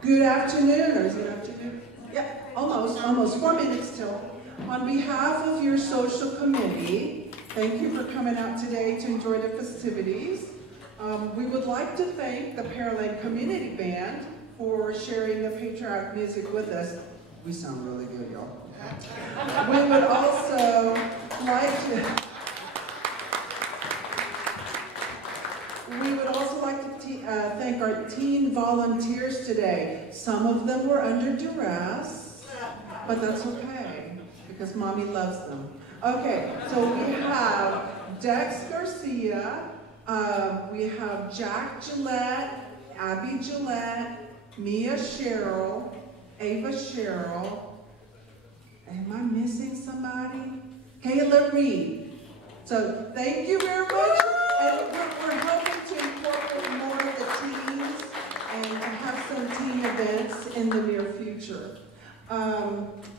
Good afternoon, or is it afternoon? Yeah, almost 4 minutes till. On behalf of your social committee, thank you for coming out today to enjoy the festivities. We would like to thank the Pearland Community Band for sharing the patriotic music with us. We sound really good, y'all. We would also like to thank our teen volunteers today. Some of them were under duress, but that's okay, because Mommy loves them. Okay, so we have Dex Garcia, we have Jack Gillette, Abby Gillette, Mia Sherrill, Ava Sherrill. Am I missing somebody? Kayla Reed. So thank you very much. And we're hoping to incorporate more of the teens and to have some teen events in the near future.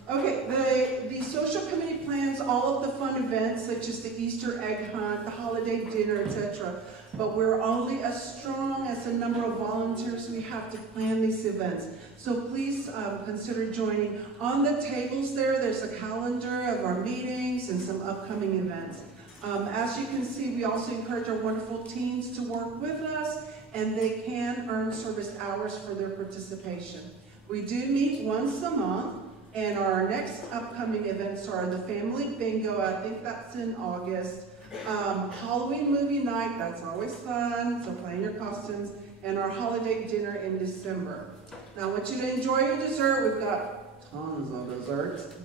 Okay, the social committee plans all of the fun events such as the Easter egg hunt, the holiday dinner, etc. But we're only as strong as the number of volunteers we have to plan these events. So please consider joining. On the tables there's a calendar of our meetings and some upcoming events. As you can see, we also encourage our wonderful teens to work with us, and they can earn service hours for their participation. We do meet once a month, and our next upcoming events are the Family Bingo, I think that's in August, Halloween movie night, that's always fun, so plan your costumes, and our holiday dinner in December. Now I want you to enjoy your dessert. We've got tons of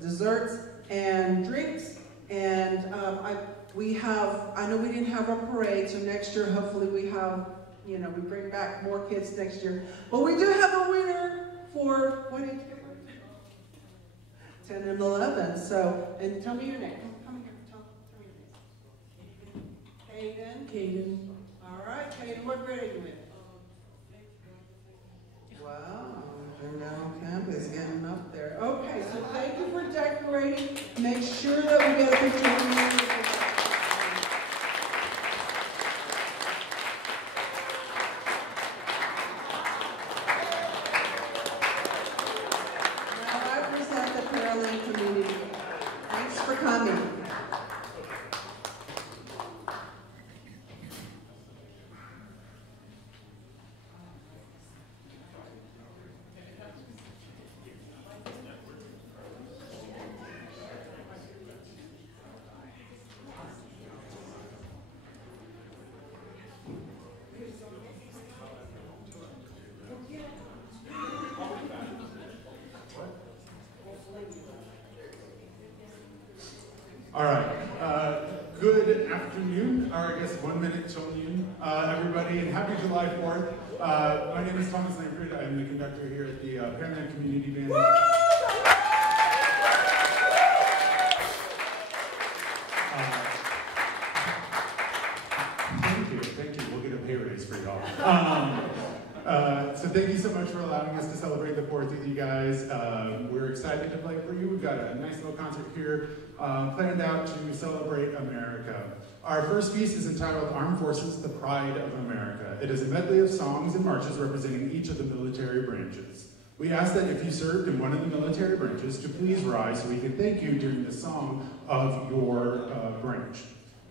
desserts and drinks, and I know we didn't have a parade, so next year hopefully we have, we bring back more kids next year. But we do have a winner for, what did you get? 10 and 11. So, and tell me your name. Come here, tell me your name. Caden. All right, Caden, what grade are you in? Wow, they're down on campus getting up there. Okay, so thank you for decorating. Make sure that we get a picture of you. All right, good afternoon, or I guess 1 minute till noon, everybody, and happy July 4th. My name is Thomas Landfried. I'm the conductor here at the Pearland Community Band. Thank you, we'll get a pay raise for y'all. So thank you so much for allowing us to celebrate the 4th with you guys. We're excited to play for you. We've got a nice little concert here planned out to celebrate America. Our first piece is entitled Armed Forces, the Pride of America. It is a medley of songs and marches representing each of the military branches. We ask that if you served in one of the military branches to please rise so we can thank you during the song of your branch.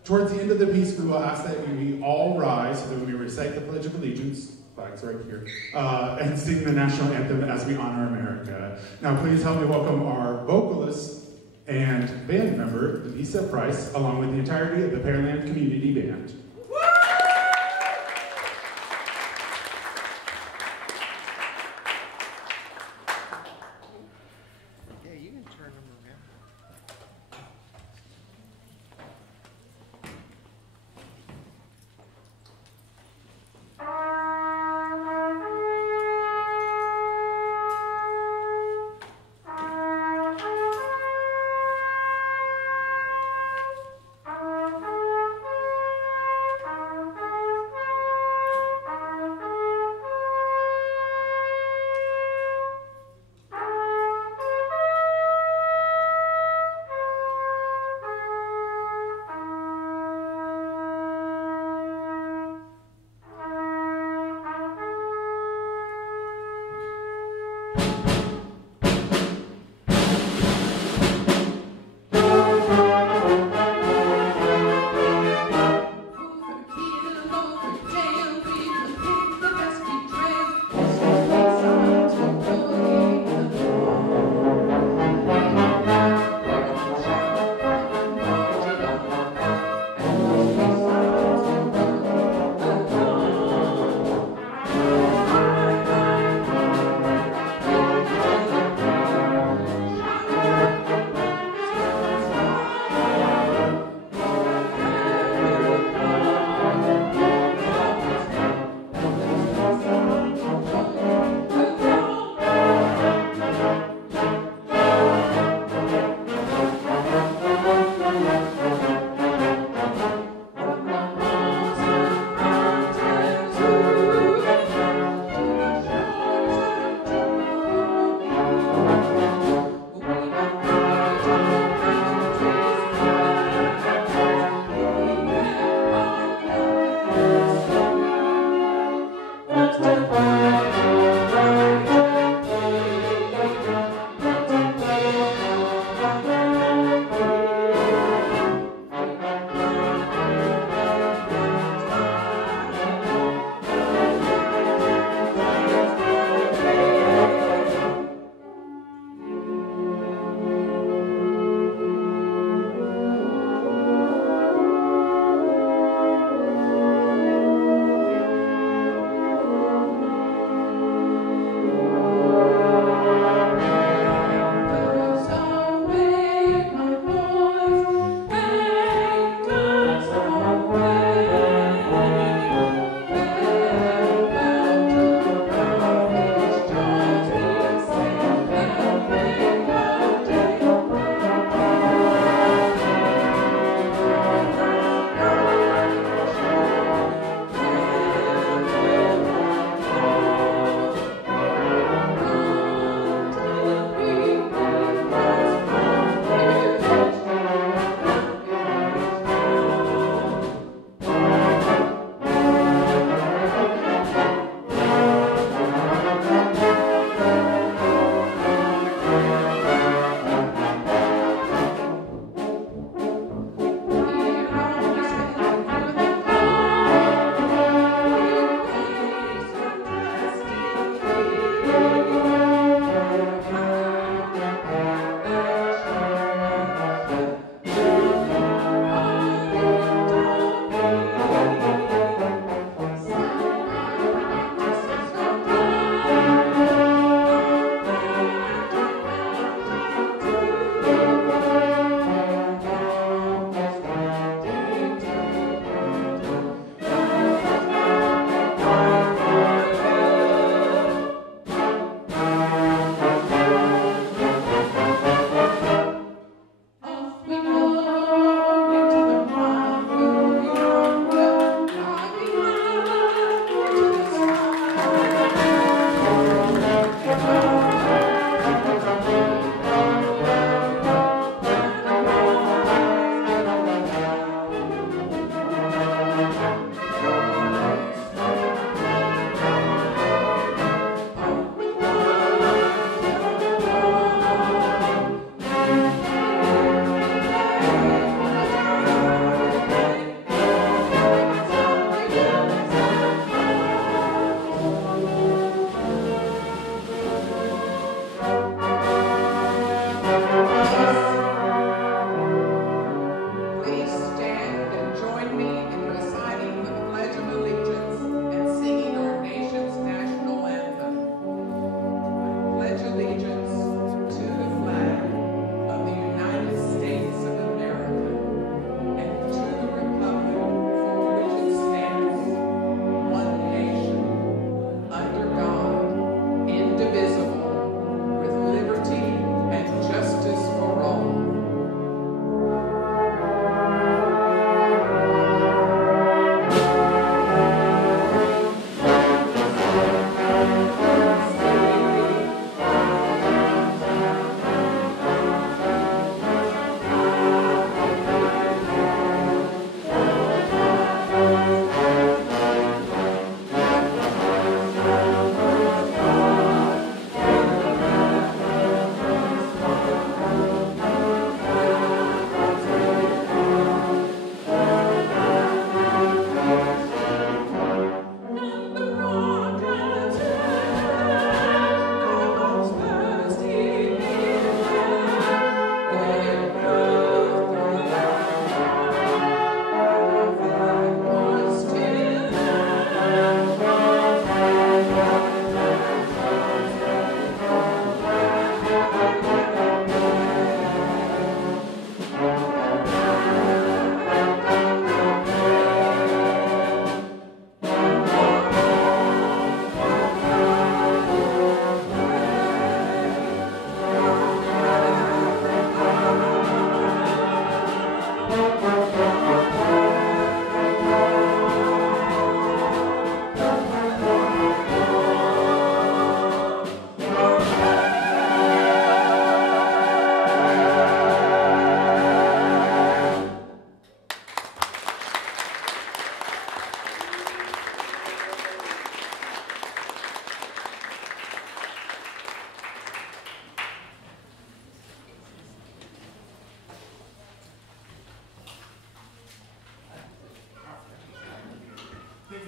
Towards the end of the piece, we will ask that we all rise so that we recite the Pledge of Allegiance, flags right here, and sing the national anthem as we honor America. Now please help me welcome our vocalist and band member, Lisa Price, along with the entirety of the Pearland Community Band.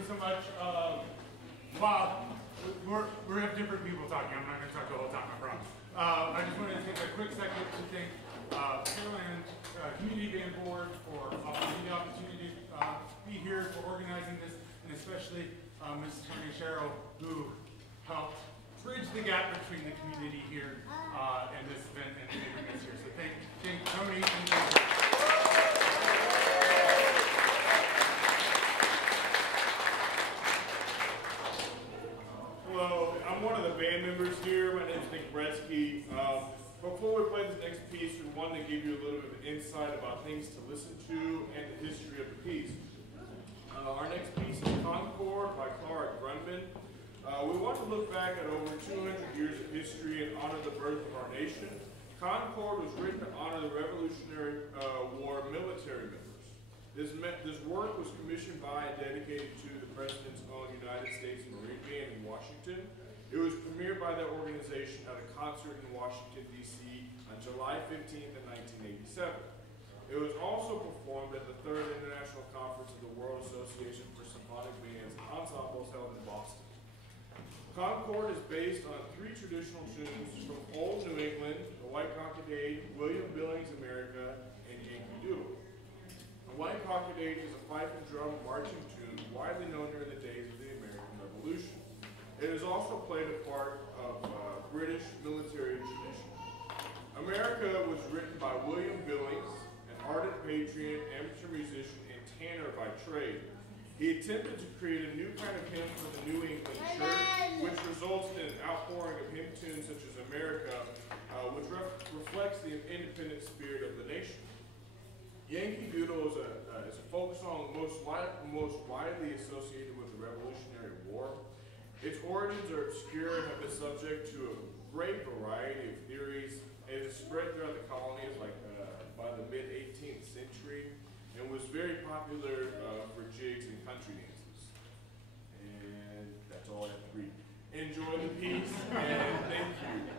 so much. Wow, we have different people talking. I'm not going to talk the whole time, I promise. I just wanted to take a quick second to thank Pearland Community Band Board for offering me the opportunity to be here, for organizing this, and especially Mrs. Tony Sherrill, who helped bridge the gap between the community here and this event and making this here. So thank Tony and Hello, I'm one of the band members here. My name is Nick Bretsky. Before we play this next piece, we wanted to give you a little bit of insight about things to listen to and the history of the piece. Our next piece is Concord by Clara Grundman. We want to look back at over 200 years of history and honor the birth of our nation. Concord was written to honor the Revolutionary War military members. This work was commissioned by and dedicated to the President's own United States Marine Band in Washington. It was premiered by that organization at a concert in Washington, D.C. on July 15th in 1987. It was also performed at the 3rd International Conference of the World Association for Symphonic Bands and Ensembles held in Boston. Concord is based on 3 traditional tunes from Old New England, the White Cockadade, William Billings America, and Yankee Doodle. The White Cockadade is a fife and drum marching tune widely known during the days of the American Revolution. It is also played a part of British military tradition. America was written by William Billings, an ardent patriot, amateur musician, and tanner by trade. He attempted to create a new kind of hymn for the New England church, which results in an outpouring of hymn tunes such as America, which reflects the independent spirit of the nation. Yankee Doodle is a folk song most widely associated with the Revolutionary War. Its origins are obscure and have been subject to a great variety of theories. It is spread throughout the colonies by the mid-18th century and was very popular for jigs and country dances. And that's all I have to read. Enjoy the piece, and thank you.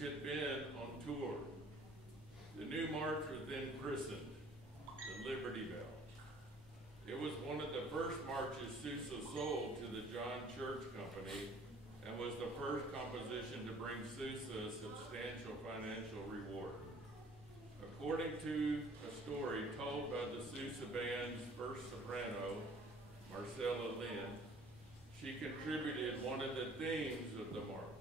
had been on tour. The new march was then christened the Liberty Bell. It was one of the first marches Sousa sold to the John Church Company and was the first composition to bring Sousa a substantial financial reward. According to a story told by the Sousa Band's first soprano, Marcella Lynn, she contributed one of the themes of the march.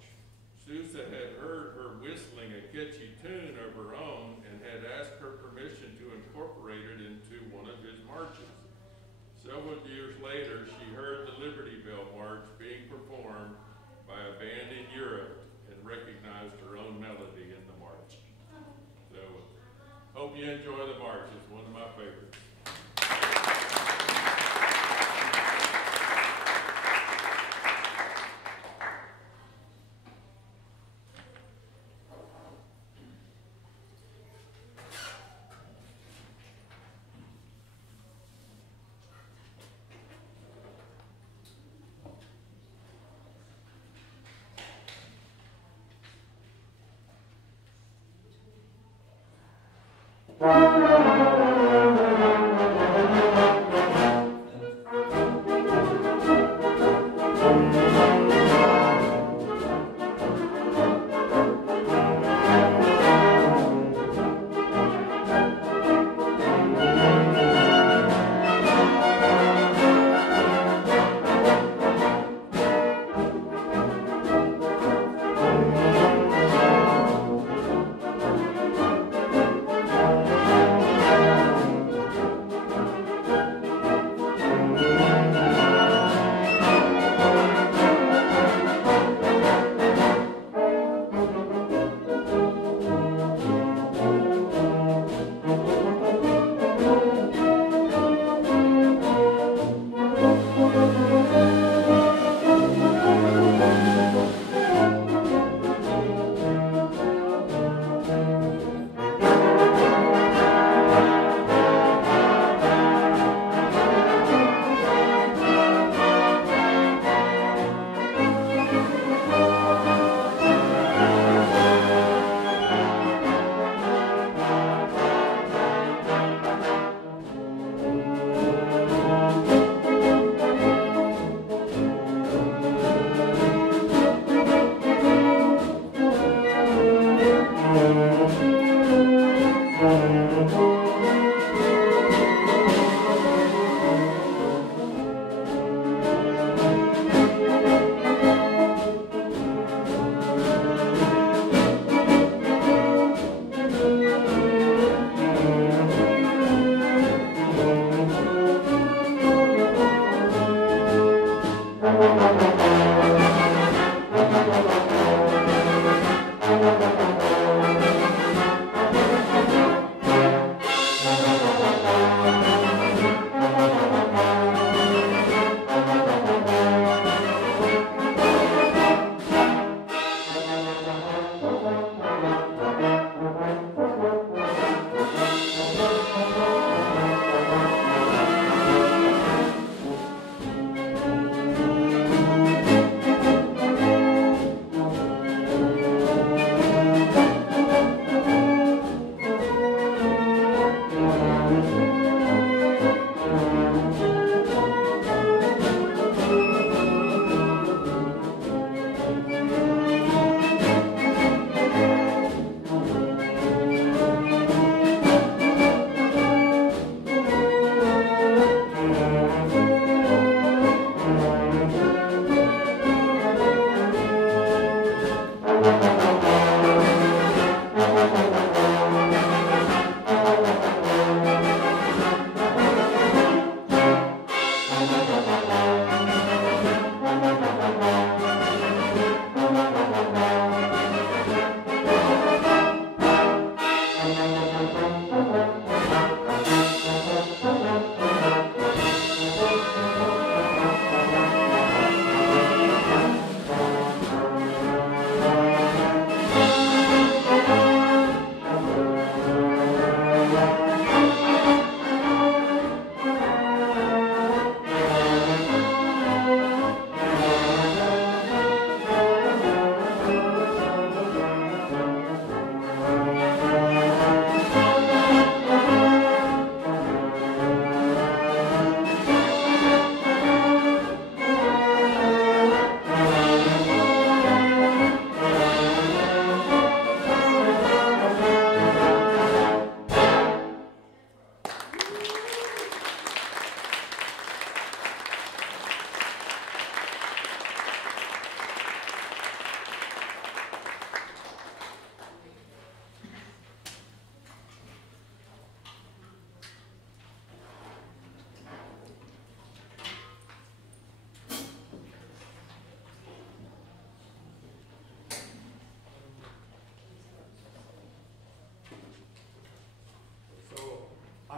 Sousa had heard her whistling a catchy tune of her own and had asked her permission to incorporate it into one of his marches. Several years later, she heard the Liberty Bell March being performed by a band in Europe and recognized her own melody in the march. So, hope you enjoy the march. It's one of my favorites.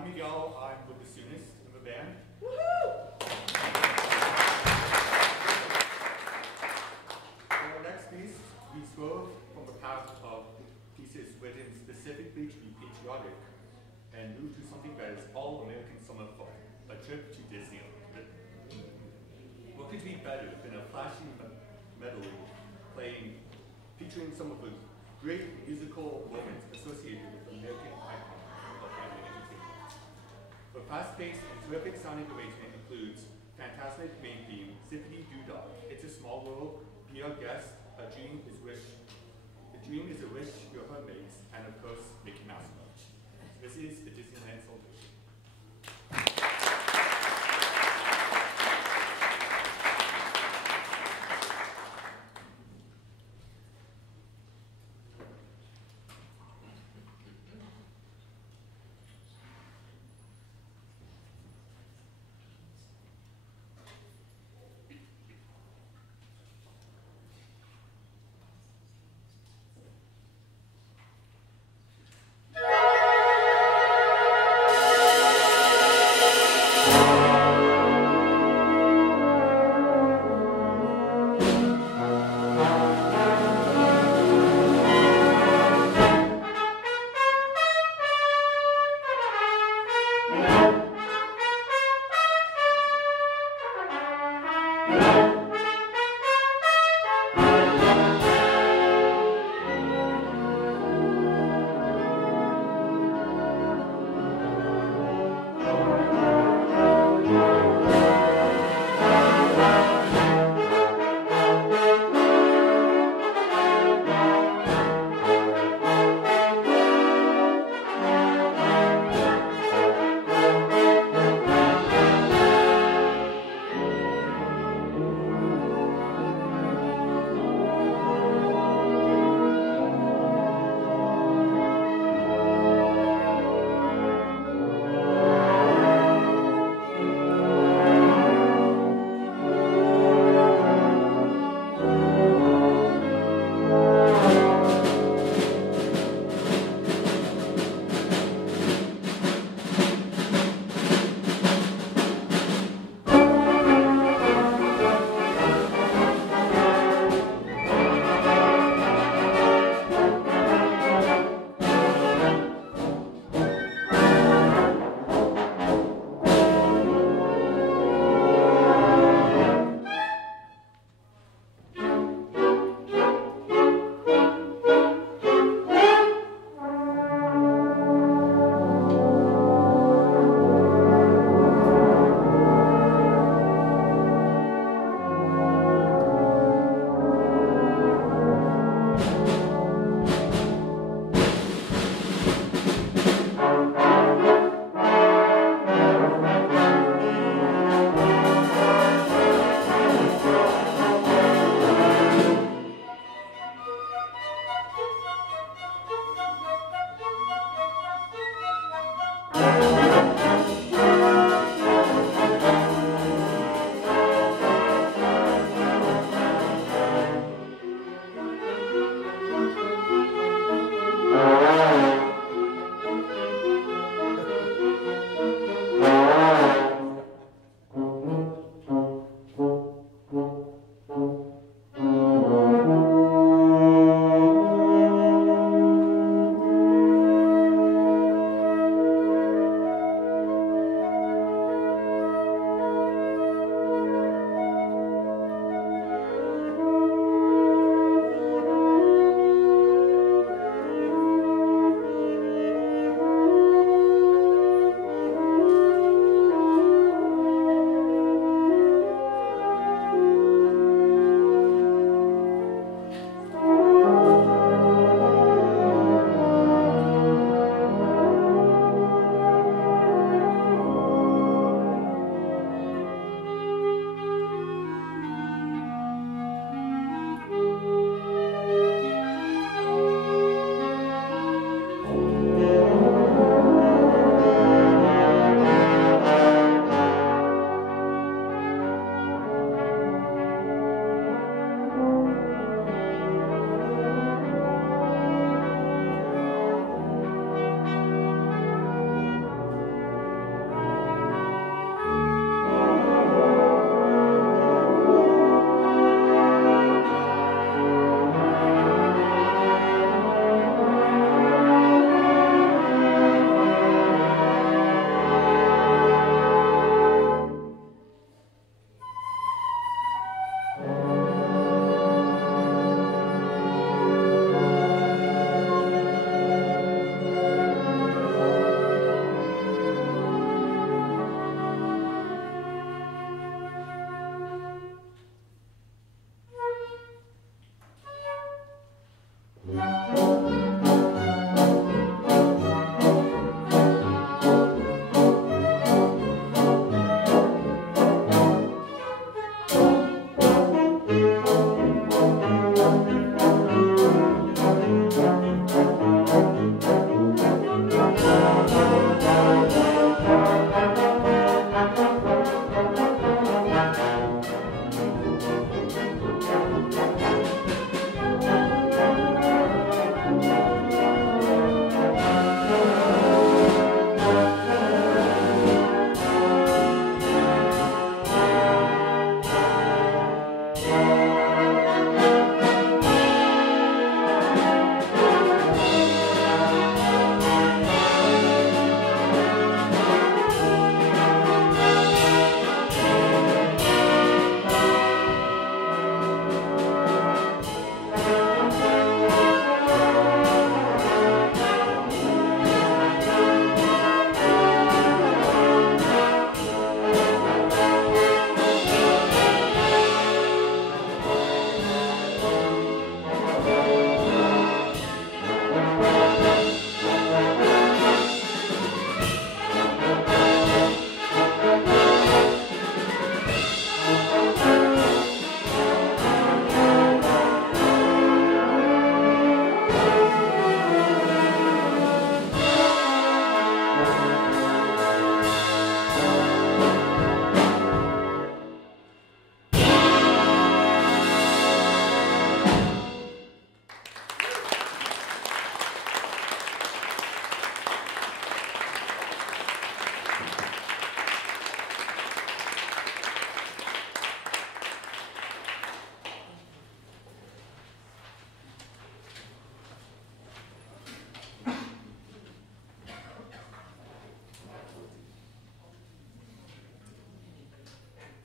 I'm Miguel. I'm the bassoonist in the band. Woohoo! For our next piece, we swerve from the path of pieces written specifically to be patriotic and move to something that is all American summer fun, a trip to Disneyland. What could be better than a flashy medley featuring some of the great musical moments associated with American icons of family entertainment. The fast-paced and terrific sounding arrangement includes fantastic main theme, Zippity Doo Dah, It's a Small World, Be Our Guest, A Dream is a Wish Your Heart Makes, and of course, Mickey Mouse March. This is the Disneyland Celebration.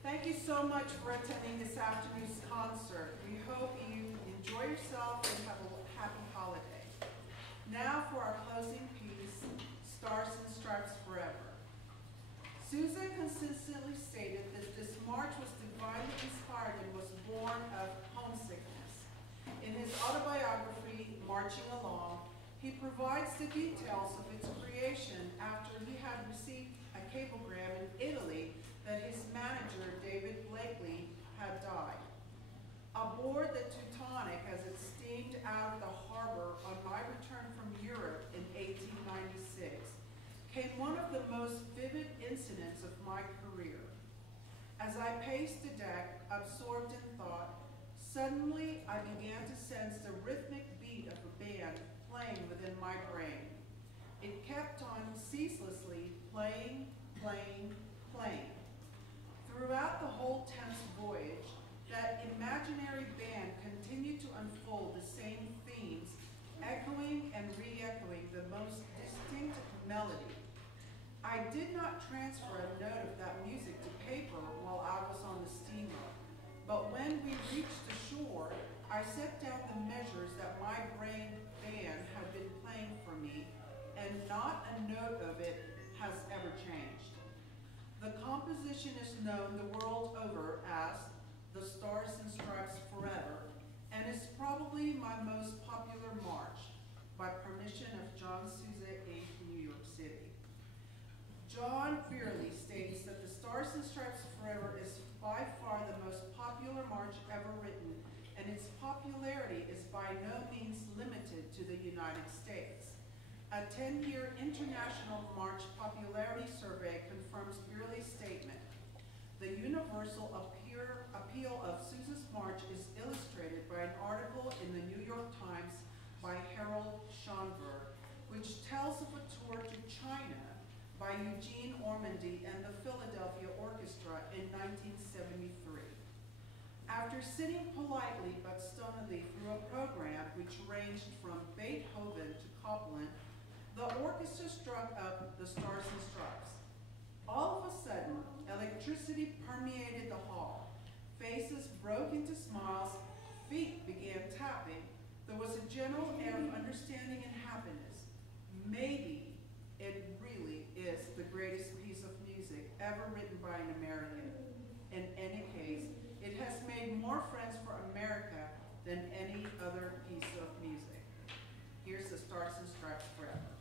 Thank you so much for attending this afternoon's concert. We hope you enjoy yourself and have a happy holiday. Now for our closing piece, Stars and Stripes Forever. Sousa consistently stated that this march was divinely inspired and was born of homesickness. In his autobiography, Marching Along, he provides the details of its creation after he had received a cablegram in Italy that his manager, David Blakely, had died. Aboard the Teutonic as it steamed out of the harbor on my return from Europe in 1896, came one of the most vivid incidents of my career. As I paced the deck, absorbed in thought, suddenly I began to sense the rhythmic beat of a band playing within my brain. It kept on ceaselessly playing, playing, playing. Throughout the whole tense voyage, that imaginary band continued to unfold the same themes, echoing and re-echoing the most distinct melody. I did not transfer a note of that music to paper while I was on the steamer, but when we reached the shore, I set down the measures that my brain band had been playing for me, and not a note of it has ever changed. The composition is known the world over as the Stars and Stripes Forever, and is probably my most popular march, by permission of John Sousa, Inc., New York City. John Beerley states that the Stars and Stripes Forever is by far the most popular march ever written, and its popularity is by no means limited to the United States. A 10-year international march popularity survey confirms Beerley's statement. The universal appeal of Sousa's march is illustrated by an article in the New York Times by Harold Schonberg, which tells of a tour to China by Eugene Ormandy and the Philadelphia Orchestra in 1973. After sitting politely but stonily through a program which ranged from Beethoven to Copland, the orchestra struck up the Stars and Stripes. All of a sudden, electricity permeated the hall. Faces broke into smiles, feet began tapping. There was a general air of understanding and happiness. Maybe it really is the greatest piece of music ever written by an American. In any case, it has made more friends for America than any other piece of music. Here's the Stars and Stripes Forever.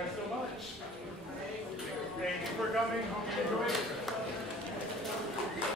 guys so much. Thank you for coming. Hope you enjoyed it.